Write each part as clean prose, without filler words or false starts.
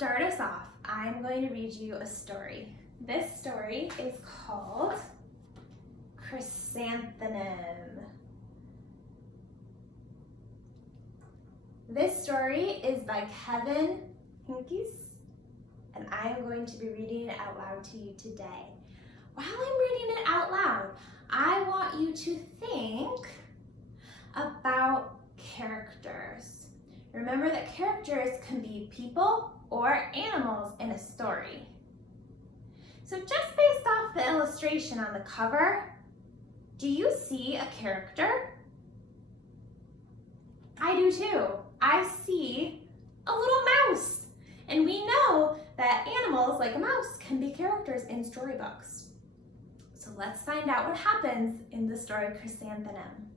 start us off, I'm going to read you a story. This story is called Chrysanthemum. This story is by Kevin Hinkes, and I am going to be reading it out loud to you today. While I'm reading it out loud, I want you to think about characters. Remember that characters can be people or animals in a story. So just based off the illustration on the cover, do you see a character? I do too. I see a little mouse. And we know that animals like a mouse can be characters in storybooks. So let's find out what happens in the story Chrysanthemum.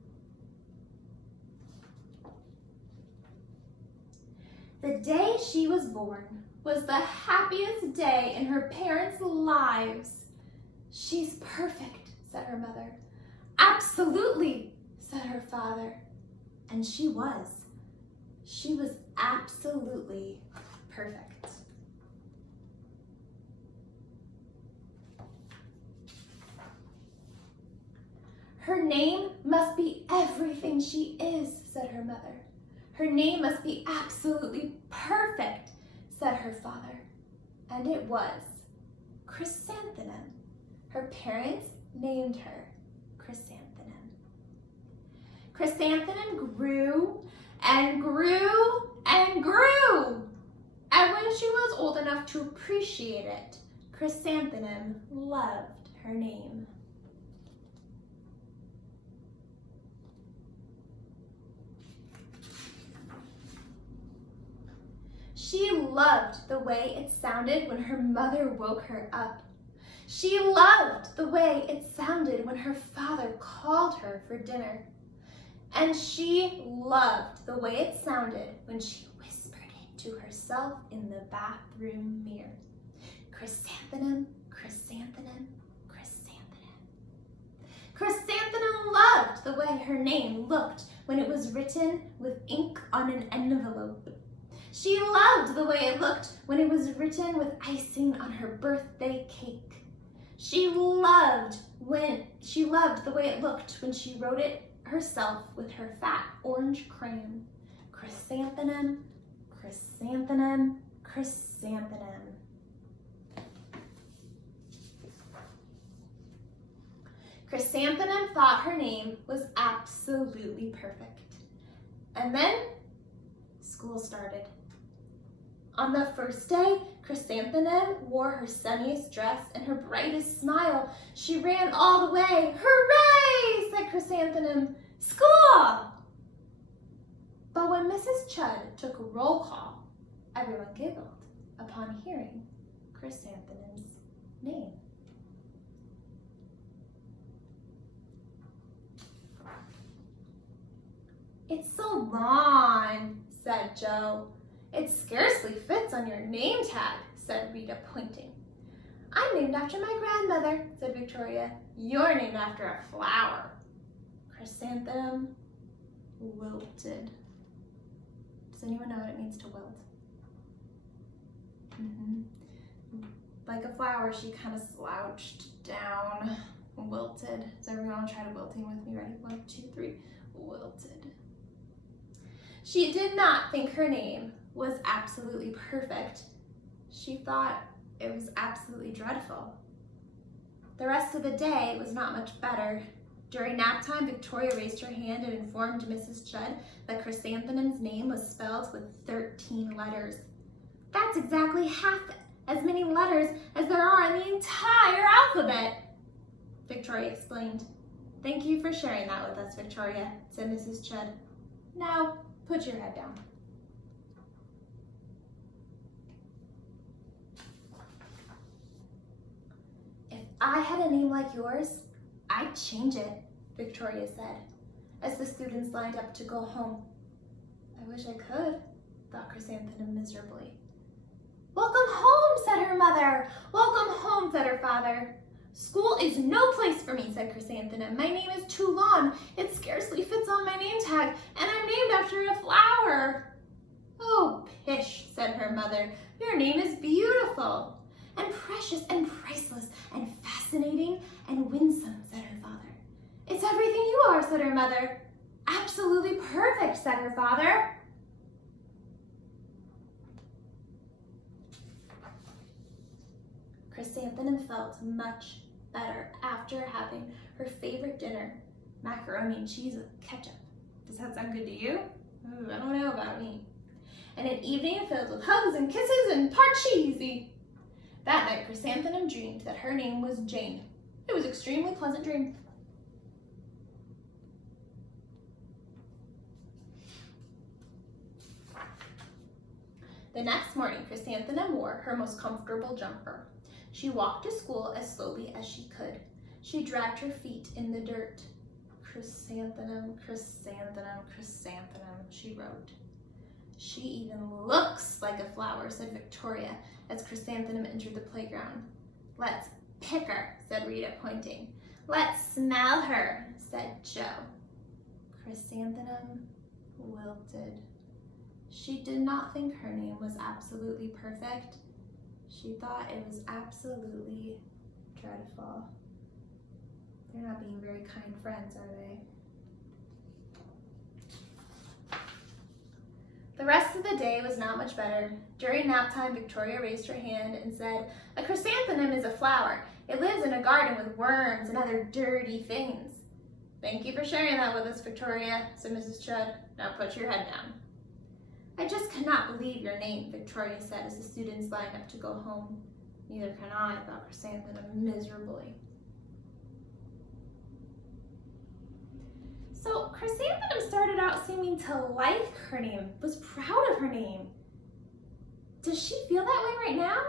The day she was born was the happiest day in her parents' lives. "She's perfect," said her mother. "Absolutely," said her father. And she was. She was absolutely perfect. "Her name must be everything she is," said her mother. "Her name must be absolutely perfect," said her father. And it was Chrysanthemum. Her parents named her Chrysanthemum. Chrysanthemum grew and grew and grew. And when she was old enough to appreciate it, Chrysanthemum loved her name. She loved the way it sounded when her mother woke her up. She loved the way it sounded when her father called her for dinner. And she loved the way it sounded when she whispered it to herself in the bathroom mirror. Chrysanthemum, chrysanthemum, chrysanthemum. Chrysanthemum loved the way her name looked when it was written with ink on an envelope. She loved the way it looked when it was written with icing on her birthday cake. She loved the way it looked when she wrote it herself with her fat orange crayon. Chrysanthemum, chrysanthemum, chrysanthemum. Chrysanthemum thought her name was absolutely perfect. And then school started. On the first day, Chrysanthemum wore her sunniest dress and her brightest smile. She ran all the way. "Hooray!" said Chrysanthemum. "School!" But when Mrs. Chud took a roll call, everyone giggled upon hearing Chrysanthemum's name. "It's so long," said Joe. "It scarcely fits on your name tag," said Rita, pointing. "I'm named after my grandmother," said Victoria. "You're named after a flower." Chrysanthemum wilted. Does anyone know what it means to wilt? Like a flower, she kind of slouched down, wilted. Does everyone want to try to wilting with me? Ready? 1, 2, 3. Wilted. She did not think her name was absolutely perfect. She thought it was absolutely dreadful. The rest of the day was not much better. During nap time, Victoria raised her hand and informed Mrs. Chud that Chrysanthemum's name was spelled with 13 letters. "That's exactly half as many letters as there are in the entire alphabet," Victoria explained. "Thank you for sharing that with us, Victoria," said Mrs. Chud. "Now, put your head down." "If I had a name like yours, I'd change it," Victoria said, as the students lined up to go home. "I wish I could," thought Chrysanthemum miserably. "Welcome home," said her mother. "Welcome home," said her father. "School is no place for me," said Chrysanthemum. "My name is too long. It scarcely fits on my name tag, and I'm named after a flower." Oh, pish, said her mother. Your name is beautiful, and precious, and priceless, and fascinating, and winsome, said her father. It's everything you are, said her mother. Absolutely perfect, said her father. Chrysanthemum felt much better after having her favorite dinner, macaroni and cheese with ketchup. Does that sound good to you? Ooh, I don't know about me. And an evening filled with hugs and kisses and parcheesi. That night, Chrysanthemum dreamed that her name was Jane. It was an extremely pleasant dream. The next morning, Chrysanthemum wore her most comfortable jumper. She walked to school as slowly as she could. She dragged her feet in the dirt. Chrysanthemum, chrysanthemum, chrysanthemum, she wrote. She even looks like a flower, said Victoria as Chrysanthemum entered the playground. Let's pick her, said Rita, pointing. Let's smell her, said Joe. Chrysanthemum wilted. She did not think her name was absolutely perfect. She thought it was absolutely dreadful. They're not being very kind friends, are they? The rest of the day was not much better. During nap time, Victoria raised her hand and said, "A chrysanthemum is a flower. It lives in a garden with worms and other dirty things." "Thank you for sharing that with us, Victoria," said Mrs. Chudd. "Now put your head down." "I just cannot believe your name," Victoria said as the students lined up to go home. "Neither can I," thought Chrysanthemum miserably. So Chrysanthemum started out seeming to like her name, was proud of her name. Does she feel that way right now?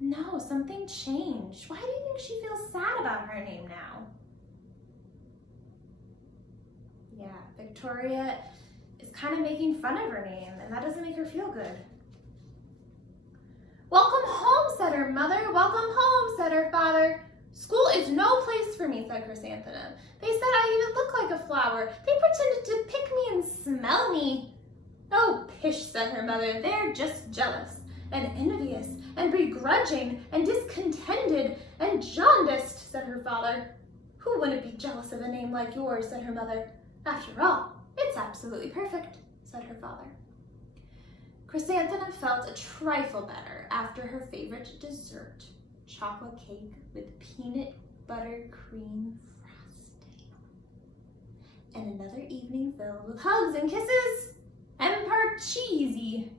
No, something changed. Why do you think she feels sad about her name now? Yeah, Victoria is kind of making fun of her name, and that doesn't make her feel good. "Welcome home," said her mother. "Welcome home," said her father. "School is no place for me," said Chrysanthemum. "They said I even look like a flower. They pretended to pick me and smell me." "Oh, pish," said her mother. "They're just jealous and envious and begrudging and discontented and jaundiced," said her father. "Who wouldn't be jealous of a name like yours?" said her mother. "After all, it's absolutely perfect," said her father. Chrysanthemum felt a trifle better after her favorite dessert, chocolate cake with peanut butter cream frosting, and another evening filled with hugs and kisses and parcheesi.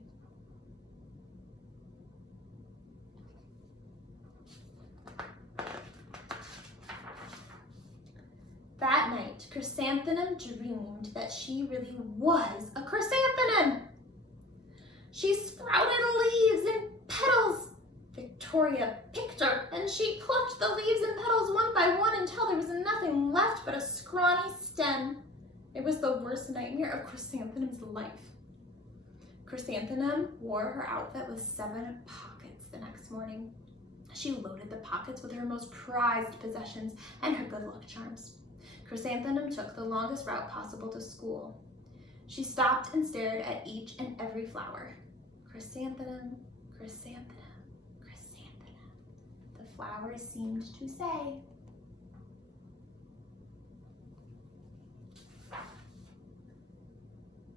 That night, Chrysanthemum dreamed that she really was a chrysanthemum. She sprouted leaves and petals. Victoria picked her, and she plucked the leaves and petals one by one until there was nothing left but a scrawny stem. It was the worst nightmare of Chrysanthemum's life. Chrysanthemum wore her outfit with 7 pockets the next morning. She loaded the pockets with her most prized possessions and her good luck charms. Chrysanthemum took the longest route possible to school. She stopped and stared at each and every flower. Chrysanthemum, chrysanthemum, chrysanthemum, the flowers seemed to say.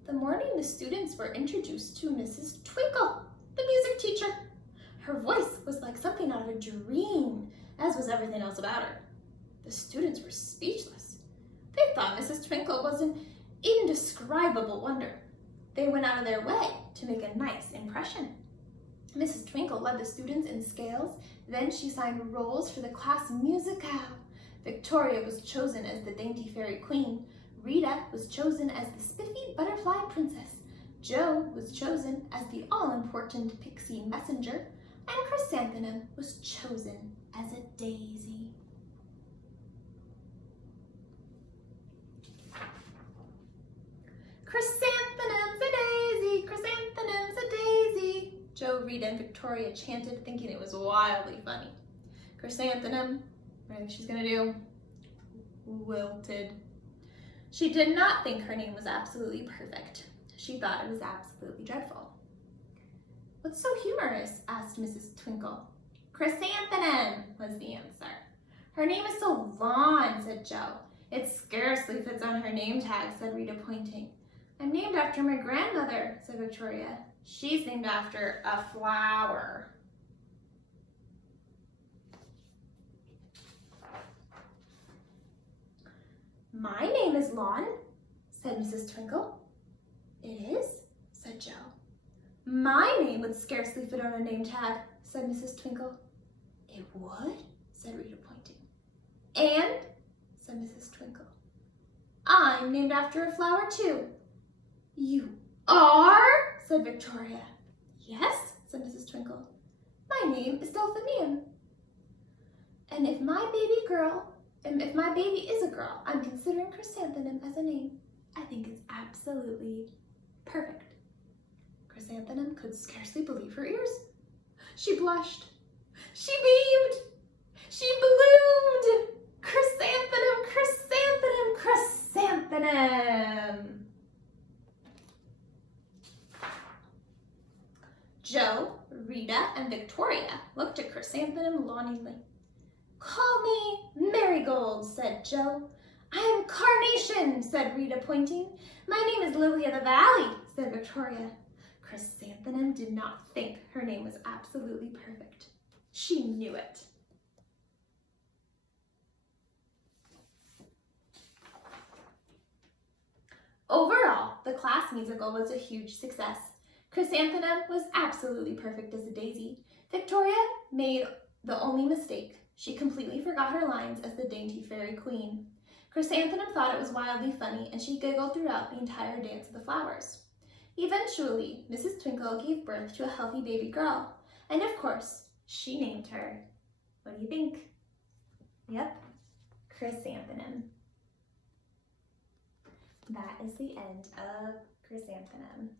The morning the students were introduced to Mrs. Twinkle, the music teacher. Her voice was like something out of a dream, as was everything else about her. The students were speechless. They thought Mrs. Twinkle was an indescribable wonder. They went out of their way to make a nice impression. Mrs. Twinkle led the students in scales, then she signed rolls for the class musicale. Victoria was chosen as the dainty fairy queen. Rita was chosen as the spiffy butterfly princess. Joe was chosen as the all-important pixie messenger, and Chrysanthemum was chosen as a daisy. Chrysanthemum's a daisy, chrysanthemum's a daisy, Joe, Rita, and Victoria chanted, thinking it was wildly funny. Chrysanthemum, what do you think she's gonna do? Wilted. She did not think her name was absolutely perfect. She thought it was absolutely dreadful. "What's so humorous?" asked Mrs. Twinkle. "Chrysanthemum," was the answer. "Her name is so long," said Joe. "It scarcely fits on her name tag," said Rita, pointing. "I'm named after my grandmother," said Victoria. "She's named after a flower." "My name is Lawn," said Mrs. Twinkle. "It is?" said Joe. "My name would scarcely fit on a name tag," said Mrs. Twinkle. "It would?" said Rita, pointing. "And," said Mrs. Twinkle, "I'm named after a flower too." "You are?" said Victoria. "Yes," said Mrs. Twinkle. "My name is Delphinium. And if my baby is a girl, I'm considering Chrysanthemum as a name. I think it's absolutely perfect." Chrysanthemum could scarcely believe her ears. She blushed. She beamed. She bloomed. Chrysanthemum, chrysanthemum, chrysanthemum. Joe, Rita, and Victoria looked at Chrysanthemum longingly. "Call me Marigold," said Joe. "I am Carnation," said Rita, pointing. "My name is Lily of the Valley," said Victoria. Chrysanthemum did not think her name was absolutely perfect. She knew it. Overall, the class musical was a huge success. Chrysanthemum was absolutely perfect as a daisy. Victoria made the only mistake. She completely forgot her lines as the dainty fairy queen. Chrysanthemum thought it was wildly funny, and she giggled throughout the entire dance of the flowers. Eventually, Mrs. Twinkle gave birth to a healthy baby girl, and of course, she named her, what do you think? Yep, Chrysanthemum. That is the end of Chrysanthemum.